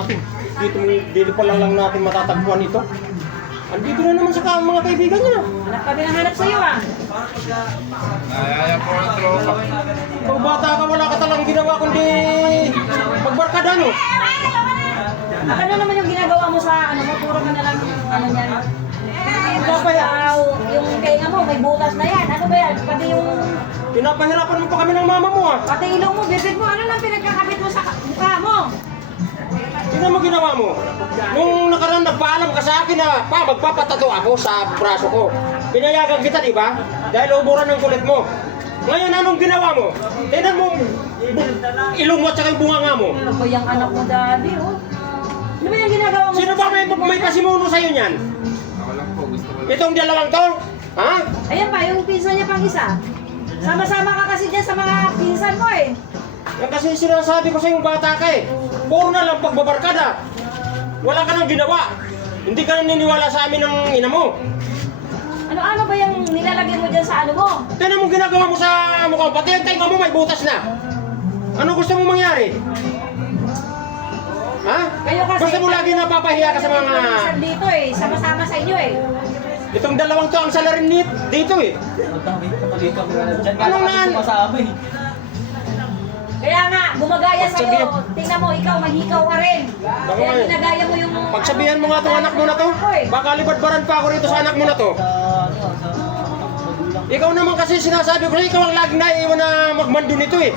natin. Dito pa lang natin matatagpuan ito. Andito na naman sa mga kaibigan niya. Hanap kami ng hanap sa'yo ah. Ay, po ang tropa. Ikaw bata ka, wala ka talang ginawa kundi magbarkada, no? At ano naman yung ginagawa mo sa ano mo? Puro ka na lang ano yan. Yung tenga mo, may butas na yan. Ano ba yan? Pati yung... Pinapahirapan mo pa kami ng mama mo, ah. Pati ilong mo, bibig mo. Ano lang pinagkakabit mo sa mukha mo? Sino mo ginawa mo? Nung nakaraan nagpaalam ka sa akin na magpapatato ako sa braso ko. Pinayagan kita, di ba? Dahil uburan ng kulit mo. Ngayon, anong ginawa mo? Tingnan mo, ilong mo at saka yung bunganga mo. Ano ba yung anak mo, daddy, oh? Ano ba yung ginagawa mo? Sino ba may pasimuno sa'yo niyan? Ako lang po, gusto ko lang. Itong dalawang to? Ha? Ayan pa, yung pinsan niya pang isa. Sama-sama ka kasi dyan sa mga pinsan mo eh. Yan kasi sinasabi ko sa yung bata ka eh. Puro na lang pagbabarkada. Wala ka nang ginawa. Hindi ka naniniwala sa amin ng ina mo. Ano ba yung nilalagay mo dyan sa ano mo? Tignan mo ginagawa mo sa mukha. Pati ang tenga mo may butas na. Ano gusto mo mangyari? Ha? Kayo kasi... Gusto mo lagi napapahiya ka sa mga... pinsan dito eh, sama-sama sa inyo eh. Itong dalawang to ang salarin dito eh. Ano man? Kaya nga, gumagaya Pagsabihan- sa'yo. Tingnan mo, ikaw, mahikaw ka rin. Kaya eh. ginagaya mo yung... Pagsabihan mo nga itong anak mo na to. Baka libadbaran pa ako rito sa anak mo na to. Ikaw naman kasi sinasabi ko na ikaw ang laging naiiwan na magmando nito eh.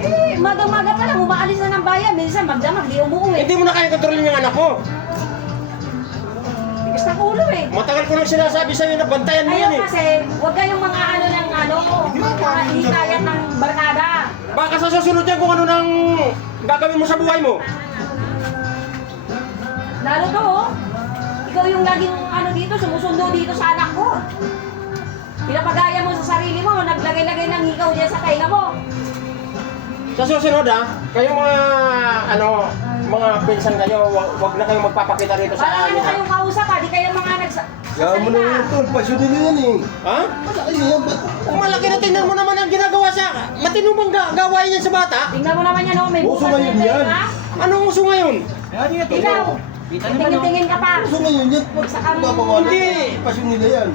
Eh, maga-maga pa lang, umaalis na ng bayan. Minsan magdamag, di umuwi. Hindi mo na kaya kontrolin yung anak mo. Tigas ng ulo eh. Matagal ko nang sinasabi sa'yo na bantayan mo yan Ayaw eh. kasi, huwag kayong mga ano ng ano, mga hikayat ng barkada. Baka sa susunod yan kung ano nang gagawin mo sa buhay mo. Lalo to oh. Ikaw yung laging ano dito, sumusundo dito sa anak ko. Pinapagaya mo sa sarili mo, naglagay-lagay ng hikaw dyan sa tainga mo. Sa susunod kayong mga pinsan kayo, wag na kayong magpapakita rito sa Parang amin ano ha. kayong kausap ha, di kayo mga Yaman mo na yun, tol. Pasyon nila yan eh. Ha? Malaki na yan, ba't? Kung malaki na tingnan mo naman ang ginagawa sa matinubang gawain yan sa bata. Tingnan mo naman yan oh, may Uso bukas ngayon na yan. ha. Anong uso ngayon? Ikaw, tingin-tingin ka pa. Gusto ngayon yan, magpapawala. Hindi. Pasyon nila yan.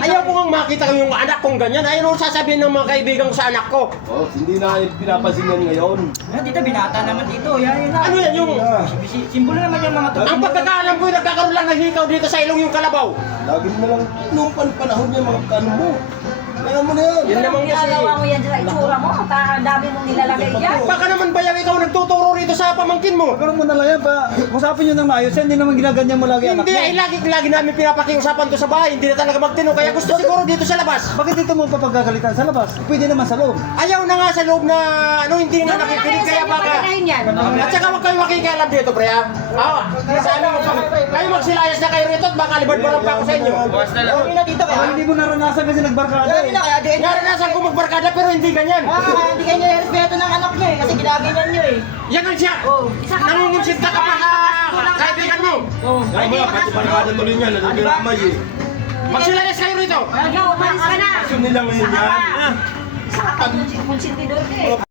Ayaw ko nga makita ko yung anak kong ganyan. Ayaw ko sasabihin ng mga kaibigan ko sa anak ko. Oh, hindi na pinapansin yan ngayon. Dito, binata naman dito. Yan na. Ano yan yung... Simbolo naman yung mga Ang pagkakaalam ko yung nagkakaroon lang ng hikaw dito sa ilong yung kalabaw. Lagi mo na lang, noong panahon niya, mga kano mo. Kaya mo na yan. Yun naman Anong ginagawa mo yan sa itsura mo? Ang dami mong nilalagay dyan. Baka naman ba yan ikaw nagtuturo rito sa pamangkin mo? Pero mo na lang yan, usapin nyo ng maayos yan, hindi naman ginaganyan mo lagi anak Hindi, mo. ay lagi namin pinapakiusapan to sa bahay. Hindi na talaga magtino. Kaya gusto siguro dito sa labas. Bakit dito mo papagagalitan sa labas? Pwede naman sa loob. Ayaw na nga sa loob na hindi nga nakikinig. Kaya baka... yan. At saka huwag kayo makikialam dito, pre ha? Sabi mo, kayo magsilayas na kayo rito at baka libad-baran pa ako sa inyo. Bukas na lang. na dito Pero hindi mo naranasan kasi nagbarkada eh. Kaya di Naranasan ko magbarkada pero hindi ganyan. hindi kayo nirespeto ng anak nyo eh. Kasi ginaganyan nyo eh. Yan ang siya. Nangungunsinta ka pa sa kaibigan mo. Kaya mo, pati panakada tuloy niya, nagagramay eh. Magsilayas kayo rito. Ikaw, umalis ka na. Pasyon nila ngayon yan. Isa ka pa konsentidor ka eh.